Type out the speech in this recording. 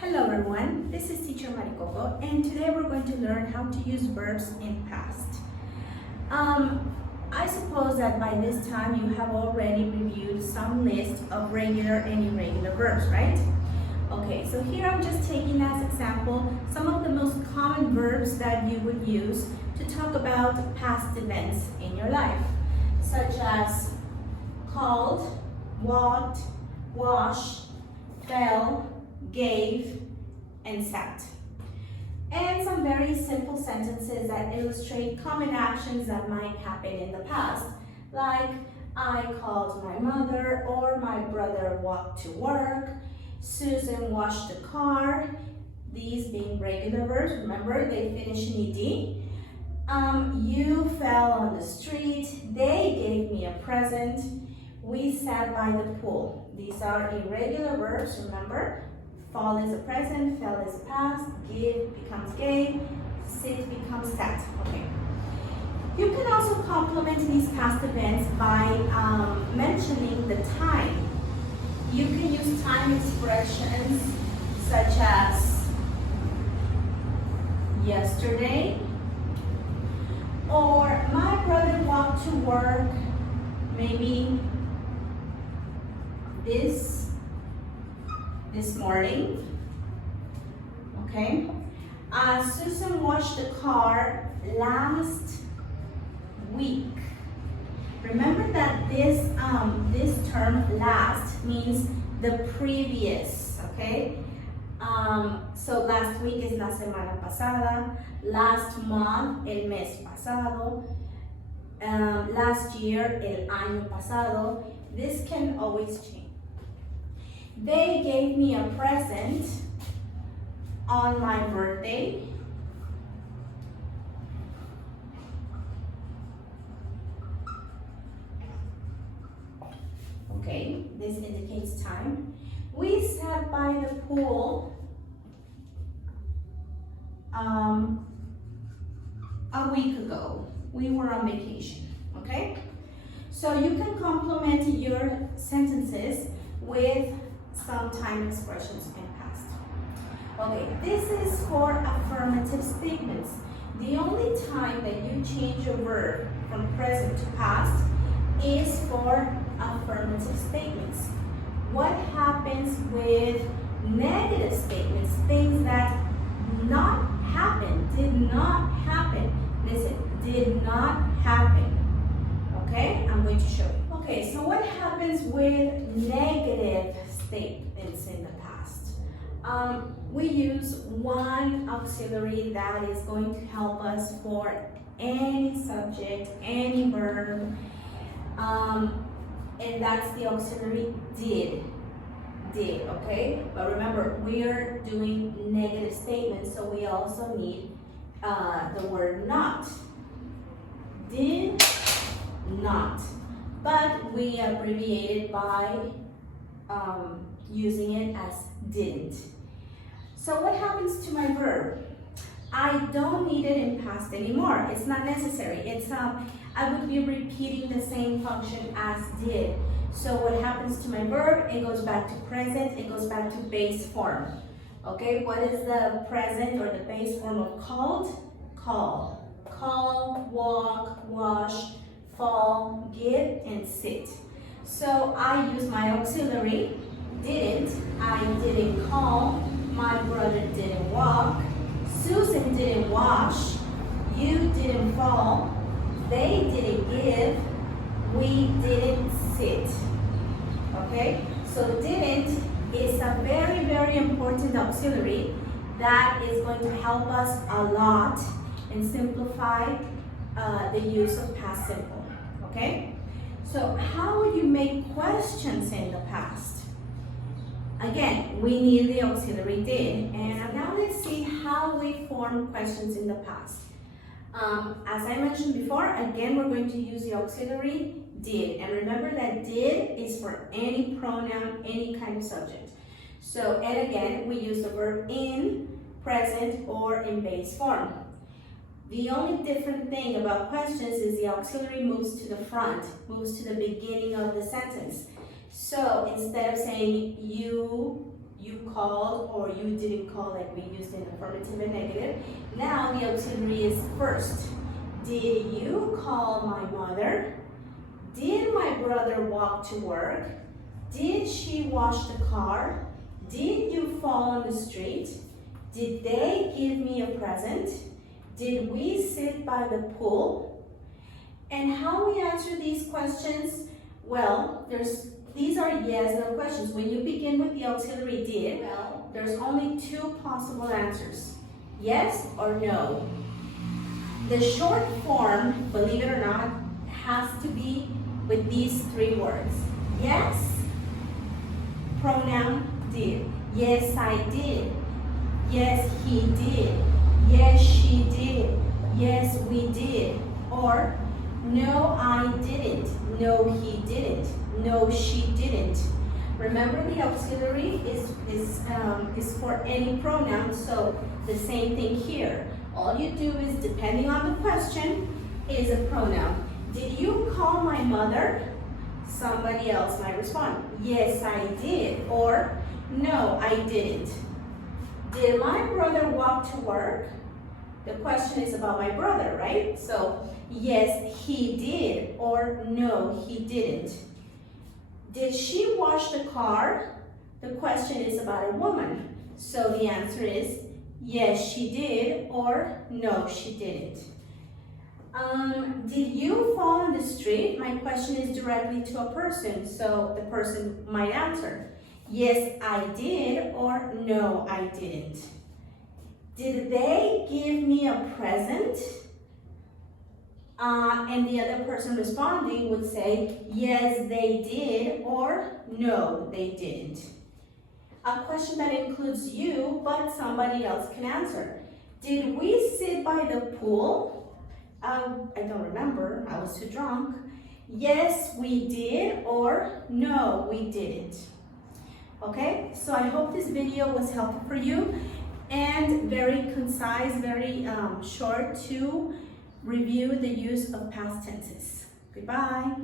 Hello everyone, this is teacher Maricoco and today we're going to learn how to use verbs in past. I suppose that by this time you have already reviewed some list of regular and irregular verbs, right? Okay, so here I'm just taking as example some of the most common verbs that you would use to talk about past events in your life, such as called, walked, washed, fell, gave, and sat. And some very simple sentences that illustrate common actions that might happen in the past, like I called my mother, or my brother walked to work, Susan washed the car, these being regular verbs, remember they finish in ed. You fell on the street, they gave me a present, we sat by the pool. These are irregular verbs, remember? Fall is a present, fell is a past, give becomes gave, sit becomes sat. Okay. You can also complement these past events by mentioning the time. You can use time expressions such as yesterday, or my brother walked to work, maybe this morning, okay? Susan washed the car last week. Remember that this term last means the previous, okay? So last week is la semana pasada, last month, el mes pasado, last year, el año pasado. This can always change. They gave me a present on my birthday. Okay, this indicates time. We sat by the pool a week ago. We were on vacation, okay? So you can complement your sentences with some time expressions in past. Okay, this is for affirmative statements. The only time that you change a verb from present to past is for affirmative statements. What happens with negative statements, things that did not happen, listen, did not happen. Okay, I'm going to show you. Okay, so what happens with negative statements in the past? We use one auxiliary that is going to help us for any subject, any verb, and that's the auxiliary did, okay? But remember, we are doing negative statements, so we also need the word not. Did not, but we abbreviate it by using it as didn't. So what happens to my verb? I don't need it in past anymore. It's not necessary. It's I would be repeating the same function as did. So what happens to my verb? It goes back to present. It goes back to base form. Okay, what is the present or the base form of called? Call. Call, walk, wash, fall, give, and sit. So I use my auxiliary, didn't, I didn't call, my brother didn't walk, Susan didn't wash, you didn't fall, they didn't give, we didn't sit. Okay, so didn't is a very, very important auxiliary that is going to help us a lot and simplify the use of past simple, okay? So how would you make questions in the past? Again, we need the auxiliary did, and now let's see how we form questions in the past. As I mentioned before, again, we're going to use the auxiliary did, and remember that did is for any pronoun, any kind of subject. So, and again, we use the verb in, present, or in base form. The only different thing about questions is the auxiliary moves to the front, moves to the beginning of the sentence. So instead of saying you You called or you didn't call, like we used in affirmative and negative. Now the auxiliary is first. Did you call my mother? Did my brother walk to work? Did she wash the car? Did you fall on the street? Did they give me a present? Did we sit by the pool? And how we answer these questions? Well, these are yes, no questions. When you begin with the auxiliary did, well, there's only two possible answers. Yes or no. The short form, believe it or not, has to be with these three words. Yes, pronoun did. Yes, I did. Yes, he did. Yes, she did. Yes, we did. Or, no, I didn't. No, he didn't. No, she didn't. Remember, the auxiliary is for any pronoun, so the same thing here. All you do is, depending on the question, is a pronoun. Did you call my mother? Somebody else might respond, yes, I did, or no, I didn't. Did my brother walk to work? The question is about my brother, right? So, yes, he did, or no, he didn't. Did she wash the car? The question is about a woman. So the answer is, yes, she did, or no, she didn't. Did you fall in the street? My question is directly to a person, so the person might answer, yes, I did, or no, I didn't. Did they give me a present? And the other person responding would say, yes, they did, or no, they didn't. A question that includes you, but somebody else can answer. Did we sit by the pool? I don't remember, I was too drunk. Yes, we did, or no, we didn't. Okay, so I hope this video was helpful for you and very concise, very short to review the use of past tenses. Goodbye.